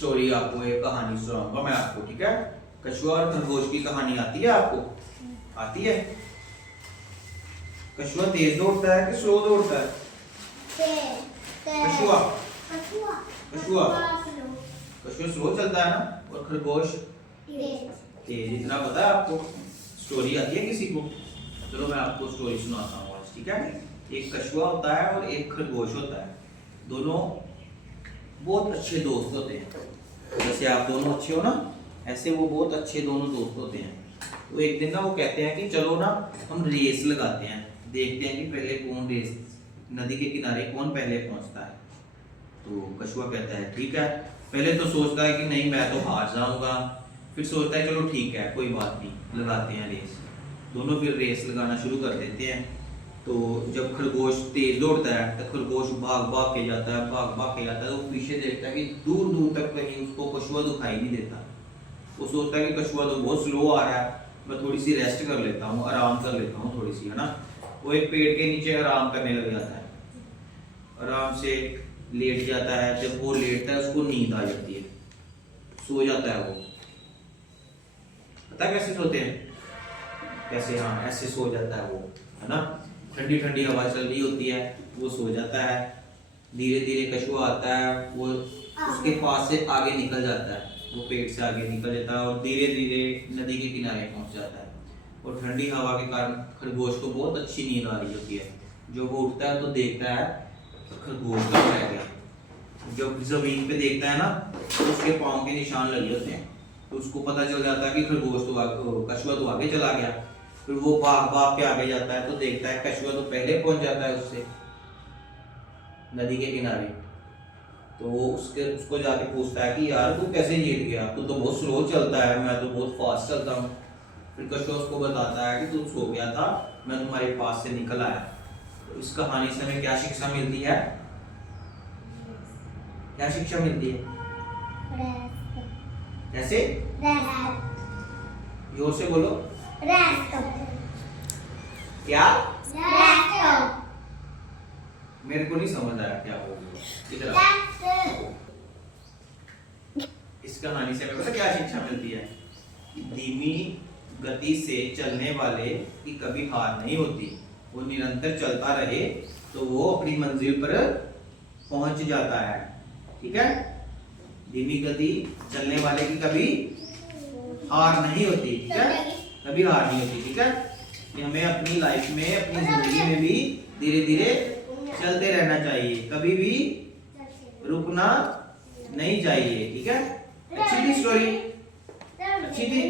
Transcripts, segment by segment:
Story, आपको एक कहानी सुनाऊंगा मैं आपको, ठीक है। कछुआ और खरगोश की कहानी आती है आपको? आती है। कछुआ तेज दौड़ता है कि स्लो दौड़ता है? कछुआ कछुआ कछुआ स्लो चलता है ना, और खरगोश तेज। इतना पता है आपको? स्टोरी आती है किसी को? चलो मैं आपको स्टोरी सुनाता हूँ आज, ठीक है। एक कछुआ होता है और एक खरगोश होता है। दोनों बहुत अच्छे दोस्त होते हैं। जैसे आप दोनों अच्छे हो ना, ऐसे वो बहुत अच्छे दोनों दोस्त होते हैं। तो एक दिन ना वो कहते हैं कि चलो ना हम रेस लगाते हैं, देखते हैं कि पहले कौन रेस नदी के किनारे कौन पहले पहुंचता है। तो कछुआ कहता है ठीक है। पहले तो सोचता है कि नहीं मैं तो हार जाऊंगा, फिर सोचता है चलो ठीक है कोई बात नहीं, लगाते हैं रेस। दोनों फिर रेस लगाना शुरू कर देते हैं। तो जब खरगोश तेज दौड़ता है तो खरगोश भाग भाग के जाता है, भाग भाग के जाता है। तो पीछे देखता है कि दूर दूर तक कहीं उसको कछुआ दिखाई नहीं देता। वो सोचता है कि कछुआ तो बहुत स्लो आ रहा है, मैं थोड़ी सी रेस्ट कर लेता हूँ, आराम कर लेता हूँ थोड़ी सी, है ना। वो एक पेड़ के नीचे आराम करने लग जाता है, आराम से लेट जाता है। जब वो लेटता है उसको नींद आ जाती है, सो जाता है वो। पता कैसे सोते हैं? कैसे? हाँ ऐसे सो जाता है वो, है ना। ठंडी ठंडी हवा चल रही होती है, वो सो जाता है। धीरे धीरे कछुआ आता है, वो उसके पास से आगे निकल जाता है, वो पेड़ से आगे निकल जाता है और धीरे धीरे नदी के किनारे पहुंच जाता है। और ठंडी हवा के कारण खरगोश को बहुत अच्छी नींद आ रही होती है। जब वो उठता है तो देखता है खरगोश कहाँ रह गया। जब जमीन पे देखता है ना तो उसके पाँव के निशान लगे होते हैं, तो उसको पता चल जाता है कि खरगोश तो कछुआ तो आगे चला गया। फिर वो भाग भाग के आगे जाता है तो देखता है कछुआ तो पहले पहुंच जाता है उससे नदी के किनारे। तो वो उसको जाके पूछता है कि यार तू कैसे जीत गया, तू तो बहुत स्लो चलता है, मैं तो बहुत फास्ट चलता हूँ। फिर कछुआ उसको बताता है कि तू सो गया था, मैं तुम्हारे पास से निकल आया। तो इस कहानी से हमें क्या शिक्षा मिलती है? क्या शिक्षा मिलती है? कैसे? जोर से बोलो। क्या? मेरे को नहीं समझ आया क्या बोल रहे हो। इस कहानी से हमें पता क्या शिक्षा मिलती है? कि धीमी गति से चलने वाले की कभी हार नहीं होती। वो निरंतर चलता रहे तो वो अपनी मंजिल पर पहुंच जाता है, ठीक है। धीमी गति चलने वाले की कभी हार नहीं होती, ठीक है, कभी हार नहीं होती, ठीक है। कि हमें अपनी लाइफ में, अपनी जिंदगी में भी धीरे धीरे चलते रहना चाहिए, कभी भी रुकना नहीं चाहिए, ठीक है। अच्छी थी स्टोरी, अच्छी थी,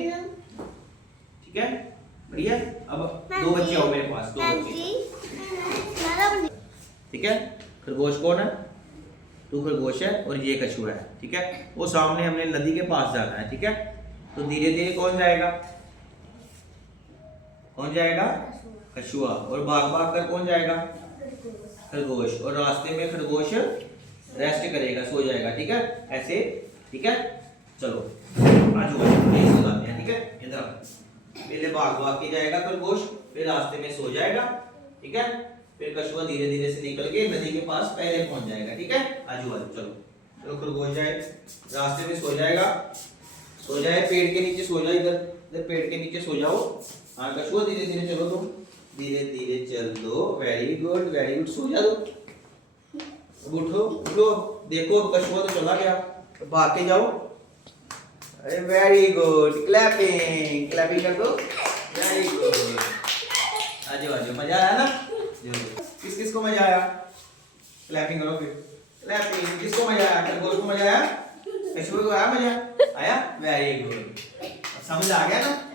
ठीक है, बढ़िया। अब दो बच्चे आओ मेरे पास, दो बच्चे, ठीक है। खरगोश कौन है? तू खरगोश है और ये कछुआ है, ठीक है। वो सामने हमने नदी के पास जाना है, ठीक है। तो धीरे धीरे कौन जाएगा? कौन जाएगा? कछुआ। और भाग भाग कर कौन जाएगा? खरगोश। और रास्ते में खरगोश रेस्ट करेगा, सो जाएगा, ठीक है, ऐसे, ठीक है। चलो आज रेस लगाते हैं, ठीक है। इधर पहले भाग भाग के जाएगा खरगोश, फिर रास्ते में सो जाएगा, ठीक है। फिर कछुआ धीरे धीरे से निकल के नदी के पास पहले पहुंच जाएगा, ठीक है। आजू बाजू चलो। चलो खरगोश जाए, रास्ते में सो जाएगा, सो जाए, पेड़ के नीचे सो जाए, इधर इधर पेड़ के नीचे सो जाओ। हाँ कछुआ धीरे धीरे चलो, तुम धीरे धीरे चल दो, वेरी गुड वेरी गुड, सो जा दो। उठो उठो, देखो कछुआ तो चला गया, भाग के जाओ। अरे वेरी गुड, क्लैपिंग क्लैपिंग कर दो, वेरी गुड। आजो आजो, मजा आया ना? किस किस को मजा आया? क्लैपिंग करो फिर, क्लैपिंग। किसको मजा आया? खरगोश को मजा आया? कछुए को आया मजा? आया? Very good. समझ आ गया ना?